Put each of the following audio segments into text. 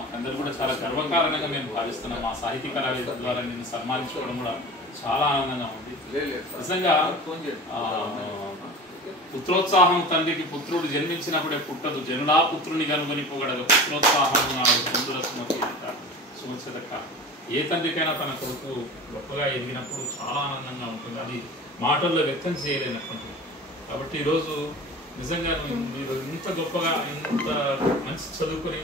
మాకందరూ కూడా చాలా గర్వకారణంగా మేము భావిస్తున్నాం. మా సాహితీ కళావేదిక ద్వారా నిన్ను సన్మానించుకోవడం కూడా చాలా ఆనందంగా ఉంది. నిజంగా పుత్రోత్సాహం తండ్రికి పుత్రుడు జన్మించినప్పుడే పుట్టదు, జనులా పుత్రుని కనుగొని పోగడగా పుత్రోత్సాహం నాడు పొందుల సుమచదక. ఏ తండ్రికైనా తన కొడుకు గొప్పగా ఎదిగినప్పుడు చాలా ఆనందంగా ఉంటుంది. అది మాటల్లో వ్యక్తం చేయలేనటువంటిది. కాబట్టి ఈరోజు నిజంగా మీరు ఇంత గొప్పగా ఇంత మంచి చదువుకుని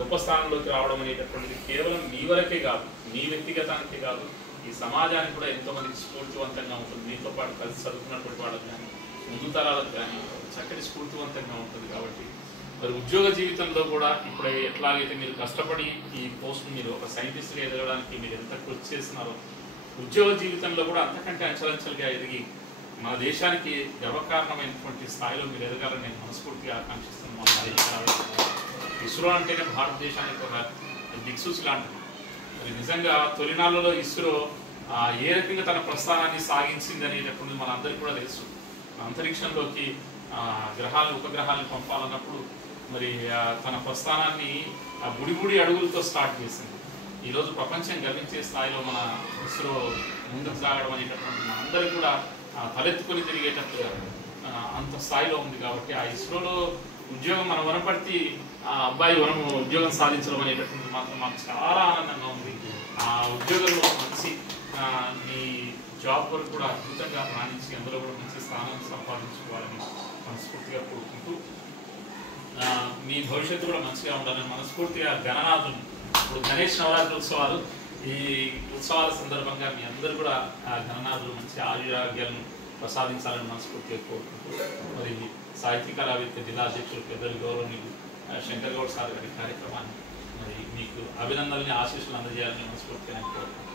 గొప్ప స్థానంలోకి రావడం అనేటటువంటిది కేవలం మీ వరకే కాదు, మీ వ్యక్తిగతానికే కాదు, ఈ సమాజానికి కూడా ఎంతోమందికి స్ఫూర్తివంతంగా ఉంటుంది. మీతో పాటు కలిసి చదువుకున్నటువంటి వాళ్ళకి కానీ ముందు తరాలకు కానీ చక్కటి స్ఫూర్తివంతంగా ఉంటుంది. కాబట్టి మరి ఉద్యోగ జీవితంలో కూడా ఇప్పుడు ఎట్లాగైతే మీరు కష్టపడి ఈ పోస్ట్ మీరు ఒక సైంటిస్ట్గా ఎదగడానికి మీరు ఎంత కృషి చేస్తున్నారో, ఉద్యోగ జీవితంలో కూడా అంతకంటే అంచెలంచెలుగా ఎదిగి మన దేశానికి గర్వకారణమైనటువంటి స్థాయిలో మీరు ఎదగాలని నేను మనస్ఫూర్తిగా ఆకాంక్షిస్తున్నాను. ఇస్రో అంటేనే భారతదేశానికి ఒక దిక్సూచి లాంటిది. మరి నిజంగా తొలినాళ్ళలో ఇస్రో ఏ రకంగా తన ప్రస్థానాన్ని సాగించింది అనేటప్పుడు మన అందరికీ కూడా తెలుసు. అంతరిక్షంలోకి ఉపగ్రహాలను పంపాలన్నప్పుడు మరి తన ప్రస్థానాన్ని బుడి అడుగులతో స్టార్ట్ చేసింది. ఈరోజు ప్రపంచం గర్వించే స్థాయిలో మన ఇస్రో ముందుకు సాగడం అనేటటువంటి మన అందరికీ కూడా తలెత్తుకొని తిరిగేటట్టుగా అంత స్థాయిలో ఉంది. కాబట్టి ఆ ఇస్రోలో ఉద్యోగం మన వనపర్తి అబ్బాయి ఉద్యోగం సాధించడం అనేటటువంటి మాత్రం మాకు చాలా ఆనందంగా ఉంది. ఆ ఉద్యోగంలో మంచి మీ జాబ్ వరకు కూడా అద్భుతంగా రాణించి అందులో కూడా మంచి స్థానం సంపాదించుకోవాలని మనస్ఫూర్తిగా కోరుకుంటూ మీ భవిష్యత్తు కూడా మంచిగా ఉండాలని మనస్ఫూర్తిగా గణనాథులు ఇప్పుడు గణేష్ నవరాత్రి ఉత్సవాలు, ఈ ఉత్సవాల సందర్భంగా మీ అందరూ కూడా గణనాథులు మంచి ఆయురాగ్యాలను ప్రసాదించాలని మనస్ఫూర్తిగా కోరుకుంటూ మరి సాహితీ కళావేదిక జిల్లా అధ్యక్షులు పెద్దలు గౌరవనీయులు శంకర్ గౌడ్ సార్ గారి కార్యక్రమాన్ని మరి మీకు అభినందనల్ని ఆశీస్సులు అందజేయాలని మనస్ఫూర్తిగా కోరుకుంటున్నాను.